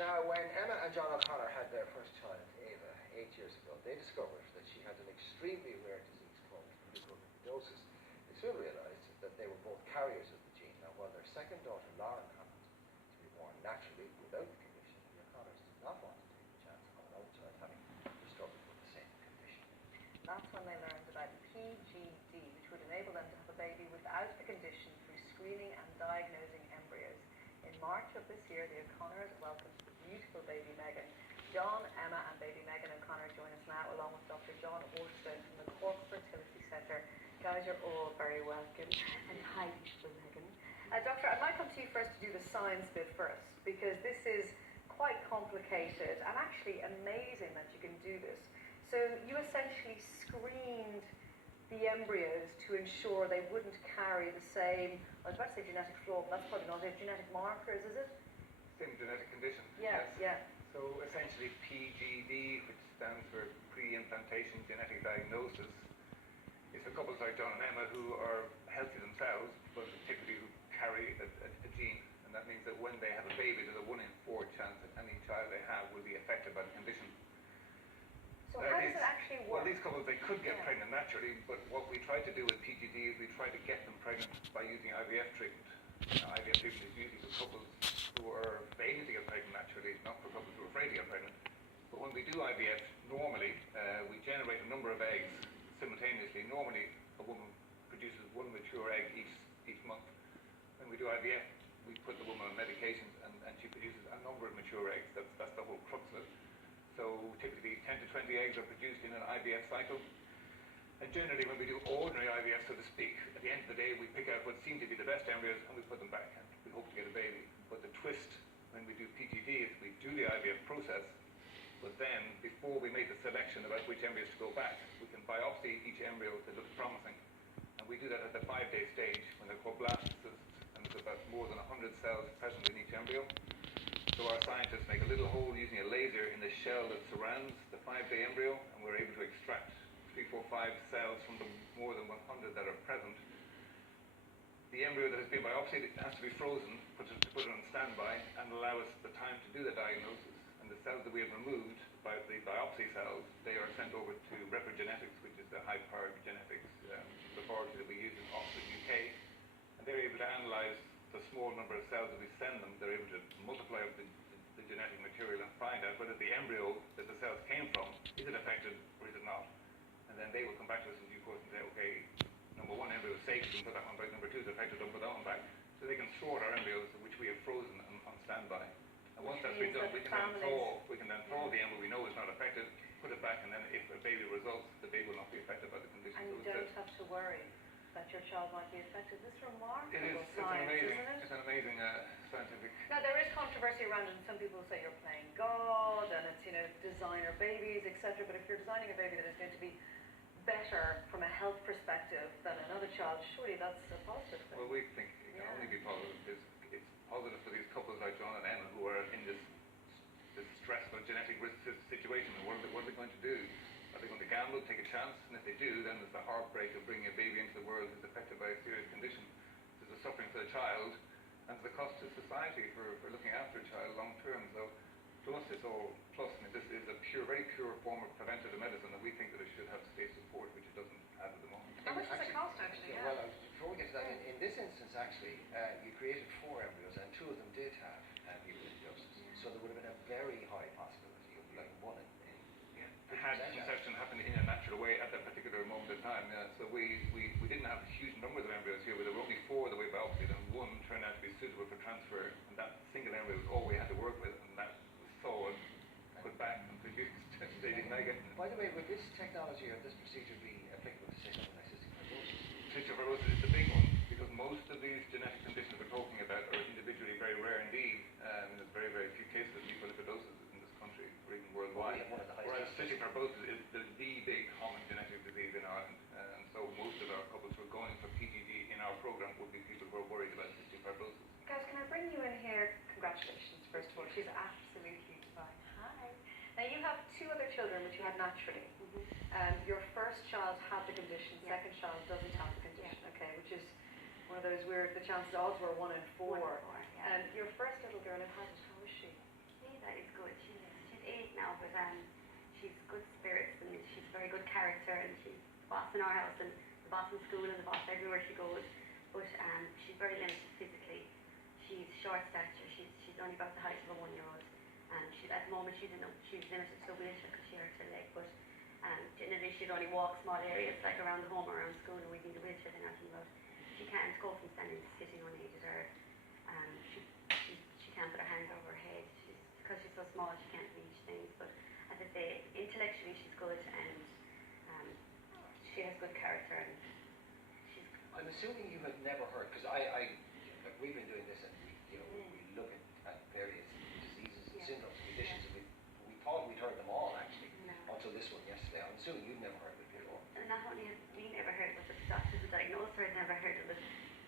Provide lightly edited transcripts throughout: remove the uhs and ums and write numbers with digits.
Now, when Emma and John O'Connor had their first child, Ava, 8 years ago, they discovered that she had an extremely rare disease called mucolipidosis. They soon realized that they were both carriers of the gene. Now, while their second daughter, Lauren, happened to be born naturally without the condition, the O'Connors did not want to take the chance of another child having discovered with the same condition. That's when they learned about PGD, which would enable them to have a baby without the condition through screening and diagnosing embryos. In March of this year, the O'Connors welcomed the beautiful baby Megan. John, Emma and baby Megan O'Connor join us now, along with Dr. John Orstone from the Cork Fertility Centre. Guys, you're all very welcome. And hi, beautiful Megan. Doctor, I might come to you first to do the science bit first, because this is quite complicated and actually amazing that you can do this. So you essentially screened the embryos to ensure they wouldn't carry the same, I was about to say genetic flaw, but that's probably not it, genetic markers, is it? Same genetic condition. Yes, yeah. So essentially PGD, which stands for pre-implantation genetic diagnosis, is for couples like John and Emma who are healthy themselves, but typically who carry a gene. And that means that when they have a baby, there's a 1 in 4 chance that any child they have will be affected by the condition. So how does it actually work? Well, these couples, they could get pregnant naturally, but what we try to do with PGD is we try to get them pregnant by using IVF treatment. IVF treatment is usually for couples who are aiming to get pregnant naturally, not for couples who are afraid to get pregnant. But when we do IVF, normally we generate a number of eggs simultaneously. Normally, a woman produces 1 mature egg each month. When we do IVF, we put the woman on medications and she produces a number of mature eggs. That's the whole crux of it. So typically 10 to 20 eggs are produced in an IVF cycle. And generally when we do ordinary IVF, so to speak, at the end of the day we pick out what seem to be the best embryos and we put them back and we hope to get a baby. But the twist when we do PGD is we do the IVF process, but then before we make the selection about which embryos to go back, we can biopsy each embryo that looks promising. And we do that at the 5-day stage when they're called blastocysts, and there's about more than 100 cells present in each embryo. So our scientists make a little hole using a laser in the shell that surrounds the 5-day embryo, and we're able to extract 3, 4, 5 cells from the more than 100 that are present. The embryo that has been biopsied has to be frozen to put it on standby and allow us the time to do the diagnosis. And the cells that we have removed, by the biopsy cells, they are sent over to Reprogenetics, which is the high-powered genetics laboratory that we use in Oxford, UK, and they're able to analyze the small number of cells that we send them. They're able to multiply up the genetic material and find out whether the embryo that the cells came from, is it affected or is it not? And then they will come back to us in due course and say, okay, number 1 embryo is safe, we can put that one back, number 2 is affected, don't put that one back. So they can sort our embryos, which we have frozen on standby. And once that's been done, we can then thaw the embryo we know is not affected, put it back, and then if a baby results, the baby will not be affected by the condition. And you don't have to worry that your child might be affected. This is remarkable it's science, amazing, isn't it? It's an amazing scientific... Now, there is controversy around it, and some people say you're playing God, and it's, you know, designer babies, etc. But if you're designing a baby that is going to be better from a health perspective than another child, surely that's a positive thing. Well, we think it can only be positive. It's positive for these couples like John and Emma who are in this stressful genetic risk situation. What are they going to do? Are they going to gamble, take a chance? And if they do, then there's the heartbreak of bringing a baby into the world who's affected by a serious condition. There's the suffering for the child, and the cost to society for looking after a child long term. So to us it's all plus. I mean, this is a very pure form of preventative medicine, and we think that it should have state support, which it doesn't have at the moment. How much does it cost, actually? Well, before we get to that, in this instance, actually, you created 4 embryos, and 2 of them did have mucolipidosis. So there would have been a very high possibility of like 1 in had conception happened in a natural way at that particular moment in time. So we didn't have huge numbers of embryos here, but there were only 4 that we biopsied, and 1 turned out to be suitable for transfer, and that single embryo was all we had to work with, and that was thawed, put back, and produced stating Megan. By the way, would this technology or this procedure be applicable to, say, something like cystic fibrosis? Cystic fibrosis is the big one, because most of these genetic conditions we're talking about are individually very rare indeed. There's very, very few cases of mucolipidosis in this country, or even worldwide. Whereas cystic fibrosis is the big common genetic disease in Ireland, and so most of our couples who are going for PGD in our program would be people who are worried about cystic fibrosis. Guys, can I bring you in here? Congratulations, first of all. She's absolutely divine. Hi. Now, you have 2 other children which you had naturally. Your first child had the condition, second child doesn't have the condition, okay, which is one of those weird, the chances odds were 1 in 4. And your first little girl, how was she? Ava very good character, and she's the boss in our house and the boss in school and the boss everywhere she goes. But she's very limited physically. She's short stature. She's only about the height of a 1-year-old. And at the moment she's limited to a wheelchair because she hurt her leg. But generally she'd only walk small areas like around the home or around school, and we need a wheelchair they're talking about. She can't go from standing to sitting unaided, or she can't put her hands over her head. Because she's so small she can't reach things. But as I say, intellectually she's good, and she has good character. And I'm assuming you had never heard, because we've been doing this, and we look at various diseases and syndromes and conditions, and we thought we'd heard them all actually until this one yesterday. I'm assuming you've never heard of it before. And not only have we never heard of it, but the doctors who diagnosed her had never heard of it.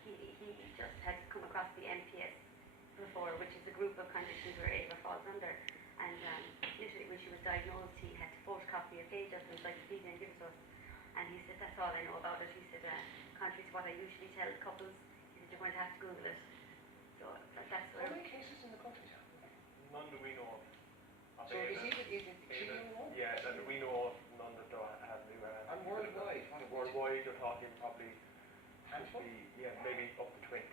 He just had come across the MPS before, which is a group of conditions where Ava falls under. And literally when she was diagnosed, he had to photocopy a page of the encyclopedia and give it to us. And he said, that's all I know about it. He said, contrary to what I usually tell couples, he said, you're going to have to Google it. So that's How many cases in the country, John? None that we know of. So is it one? Yeah, that we know of, none that have new. And worldwide? Worldwide, you're talking probably Handful? maybe up to 20.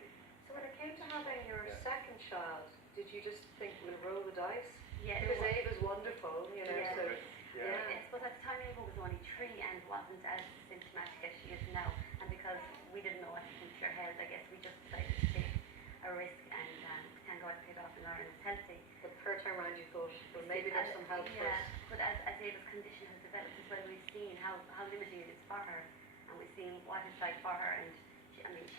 So when it came to having your second child, did you just think we'll roll the dice? Yeah, Because Ava's wonderful, Yeah. so I suppose at the time Ava was only 3 and wasn't as symptomatic as she is now, and because we didn't know what the future held, I guess we just decided to take a risk, and thank God it paid off, and Lauren is healthy. the per time round you thought, well, maybe there's some help for us. But as Ava's condition has developed as well, we've seen how limiting it is for her, and we've seen what it's like for her, and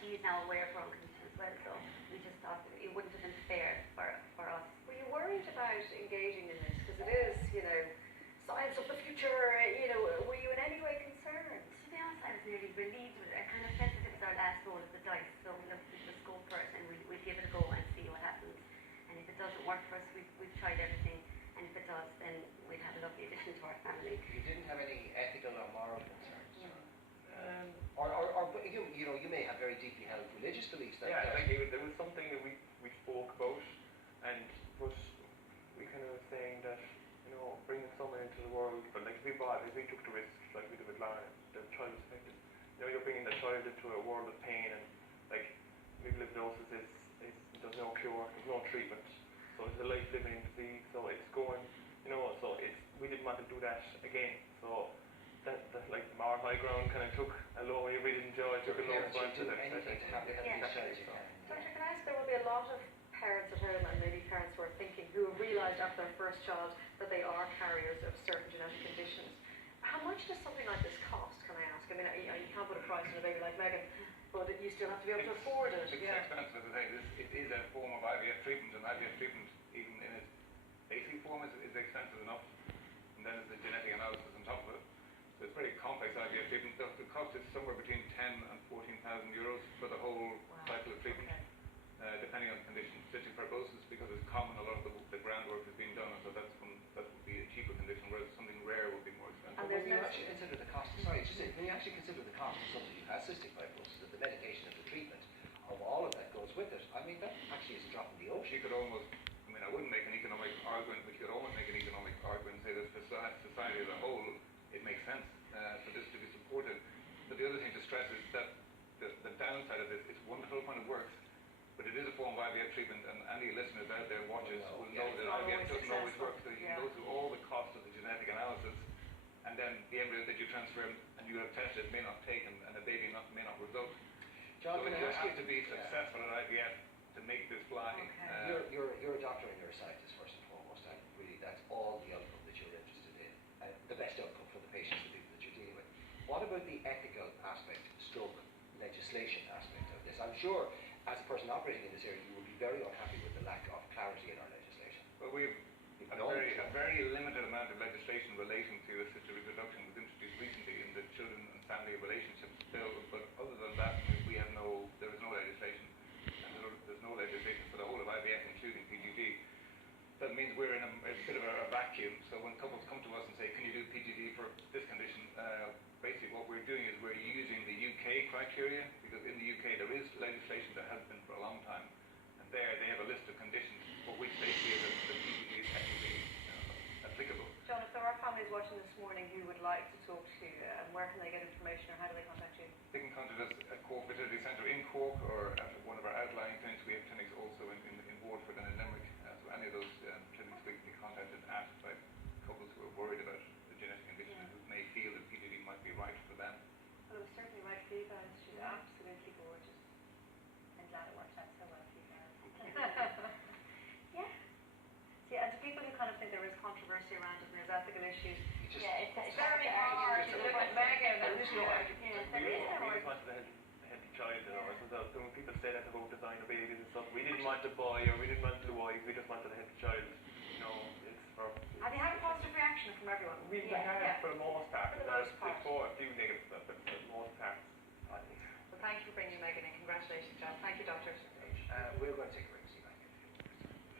she is now aware of her own condition as well, so we just thought that it wouldn't have been fair for us. Were you worried about engaging in this? Because it is, science of the future, were you in any way concerned? To be honest, I was nearly relieved with it. I kind of felt that it was our last roll of the dice, so we looked at the scope for it, and we'll give it a go and see what happens. And if it doesn't work for us, we've tried everything, and if it does, then we'll have a lovely addition to our family. You didn't have any ethical or moral concerns? Or you may have very deeply held religious beliefs. There was something that we spoke about, and but we kind of were saying that bringing someone into the world, but if we took the risk, like we did with Lauren, the child was affected. You're bringing the child into a world of pain, and mucolipidosis there's no cure, there's no treatment, so it's a life-limiting disease. So it's going, we didn't want to do that again. So that like the moral high ground kind of took a low. We really enjoyed, took a low point to it. Anything to have this child. Dr. Can I ask, there will be a lot of parents at home, and maybe parents who are thinking, who have realised after their first child that they are carriers of certain genetic conditions. How much does something like this cost, can I ask? I mean, you can't put a price on a baby like Megan, but you still have to be able to afford it. It's expensive, as I say. It is a form of IVF treatment, and IVF treatment, even in its basic form, is expensive enough. And then there's the genetic analysis on top of it. So it's very complex IVF treatment. The cost is somewhere between 10 and 14,000 euros for the whole cycle of treatment. Depending on the condition. Cystic fibrosis, because it's common, a lot of the groundwork is being done, and so that would be a cheaper condition, whereas something rare would be more expensive. And when you actually consider the cost, when you actually consider the cost of somebody who has cystic fibrosis, and the medication and the treatment of all of that goes with it, I mean, that actually is a drop in the ocean. You could almost, I wouldn't make an economic argument, but you could almost make an economic argument and say that for society as a whole, it makes sense for this to be supported. But the other thing to stress is that the downside of this, it's wonderful when it works, but it is a form of IVF treatment, and any listeners out there watching will know that IVF doesn't always work. So you can go through all the costs of the genetic analysis, and then the embryo that you transfer and you have tested may not take, and a baby may not result. John, so you have to be successful at IVF to make this fly. Okay. You're a doctor and you're a scientist first and foremost, and really that's all the outcome that you're interested in, the best outcome for the patients, the people that you're dealing with. What about the ethical aspect, stroke legislation aspect of this? I'm sure, as a person operating in this area, you would be very unhappy with the lack of clarity in our legislation. Well, we've a very limited amount of legislation relating to assisted reproduction was introduced recently in the Children and Family Relationships Bill, but other than that, there is no legislation, and there's no legislation for the whole of IVF, including PGD. That means we're in a bit of a vacuum. So when couples come to us and say, can you do PGD for this condition, basically what we're doing is we're using the UK criteria, because in the UK there is legislation that has been for a long time, and there they have a list of conditions for which they feel that the PGD is technically applicable. John, if there are families watching this morning who would like to talk to information, or how do they contact you? They can contact us at Cork Fertility Centre in Cork or at one of our outlying clinics. We have clinics also in Waterford and in Limerick. So any of those clinics we can be contacted at by couples who are worried about the genetic condition and who may feel that PGD might be right for them. Well, it was certainly right for you guys. She's absolutely gorgeous. I'm glad it worked out so well for you guys. Yeah. See, and to people who kind of think there is controversy around it and there's ethical issues, It's very hard to look at Megan and We just wanted a healthy child, you know. So when people say that about designer babies and stuff, we didn't want a boy or we didn't want a wife, we just wanted a healthy child.